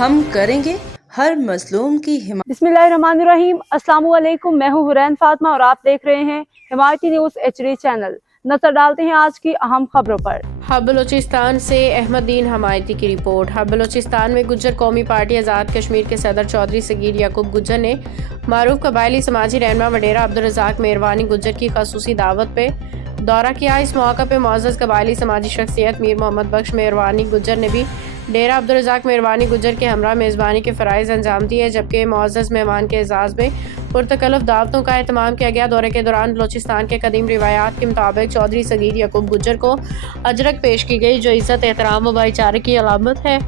ہم کریں گے ہر مظلوم کی حمایت۔ بسمillahirrahmanirrahim۔ السلام علیکم، میں ہوں حرین فاطمہ اور آپ دیکھ رہے ہیں حمایتی نیوز HD چینل۔ نظر ڈالتے ہیں آج کی اہم خبروں پر۔ حب بلوچستان سے احمد دین حمایتی کی رپورٹ۔ حب بلوچستان میں گجر قومی پارٹی آزاد کشمیر کے صدر چودھری صغیر یعقوب گجر نے معروف قبائلی سماجی رہنما وڈیرہ عبدالرزاق مہروانی گجر کی خصوصی دعوت پہ دورہ کیا۔ اس موقع پہ معزز قبائلی سماجی شخصیت میر محمد بخش مہروانی گجر نے بھی ڈیرہ عبدالرزاق مہروانی گجر کے ہمراہ میزبانی کے فرائض انجام دیے، جبکہ معزز مہمان کے اعزاز میں پرتکلف دعوتوں کا اہتمام کیا گیا۔ دورے کے دوران بلوچستان کے قدیم روایات کے مطابق چودھری صغیر یعقوب گجر کو اجرک پیش کی گئی، جو عزت، احترام و بھائی چارے کی علامت ہے۔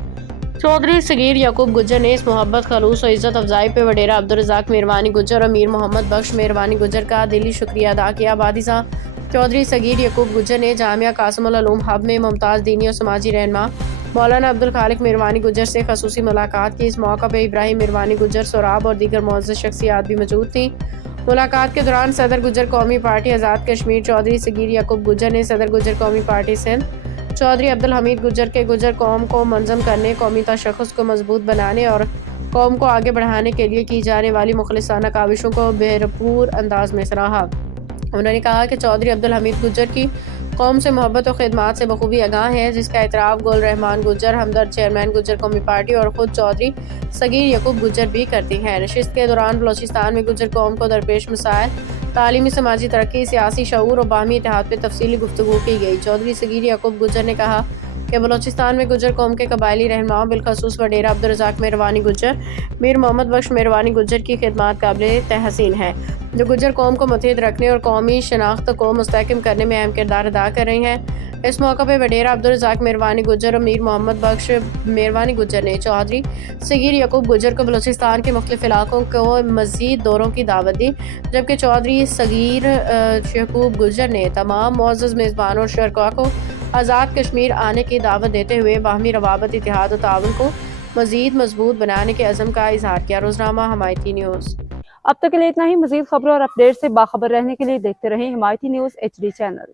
چودھری صغیر یعقوب گجر نے اس محبت، خلوص و عزت افزائی پہ وڈیرہ عبدالرزاق مہروانی گجر اور میر محمد بخش مہروانی گجر کا دلی شکریہ ادا کیا۔ بعد ازاں چودھری صغیر یعقوب گجر نے جامعہ قاسم العلوم حب میں ممتاز دینی اور سماجی رہنما مولانا عبدالخالق مہروانی گجر سے خصوصی ملاقات کی۔ اس موقع پہ ابراہیم مہروانی گجر، سوراب اور دیگر معزز شخصیات بھی موجود تھیں۔ ملاقات کے دوران صدر گجر قومی پارٹی آزاد کشمیر چودھری صغیر یعقوب گجر نے صدر گجر قومی پارٹی سندھ چودھری عبدالحمید گجر کے گجر قوم کو منظم کرنے، قومی تشخص کو مضبوط بنانے اور قوم کو آگے بڑھانے کے لیے کی جانے والی مخلصانہ کاوشوں کو بھرپور انداز میں سراہا۔ انہوں نے کہا کہ چودھری عبدالحمید گجر کی قوم سے محبت و خدمات سے بخوبی آگاہ ہیں، جس کا اعتراف گل رحمان گجر، ہمدرد چیئرمین گجر قومی پارٹی اور خود چودھری صغیر یعقوب گجر بھی کرتی ہیں۔ نشست کے دوران بلوچستان میں گجر قوم کو درپیش مسائل، تعلیمی سماجی ترقی، سیاسی شعور اور باہمی اتحاد پہ تفصیلی گفتگو کی گئی۔ چودھری صغیر یعقوب گجر نے کہا کہ بلوچستان میں گجر قوم کے قبائلی رہنماؤں، بالخصوص وڈیرہ عبدالرزاق مہروانی گجر، میر محمد بخش مہروانی گجر کی خدمات قابل تحسین ہیں، جو گجر قوم کو متحد رکھنے اور قومی شناخت کو مستحکم کرنے میں اہم کردار ادا کر رہی ہیں۔ اس موقع پہ وڈیرہ عبدالرزاق مہروانی گجر اور میر محمد بخش مہروانی گجر نے چودھری صغیر یعقوب گجر کو بلوچستان کے مختلف علاقوں کو مزید دوروں کی دعوت دی، جبکہ چودھری صغیر یعقوب گجر نے تمام معزز میزبانوں اور شرکاء کو آزاد کشمیر آنے کی دعوت دیتے ہوئے باہمی روابط، اتحاد و تعاون کو مزید مضبوط بنانے کے عزم کا اظہار کیا۔ روزنامہ حمایتی نیوز۔ اب تک کے لیے اتنا ہی۔ مزید خبروں اور اپڈیٹ سے باخبر رہنے کے لیے دیکھتے رہیں حمایتی نیوز HD چینل۔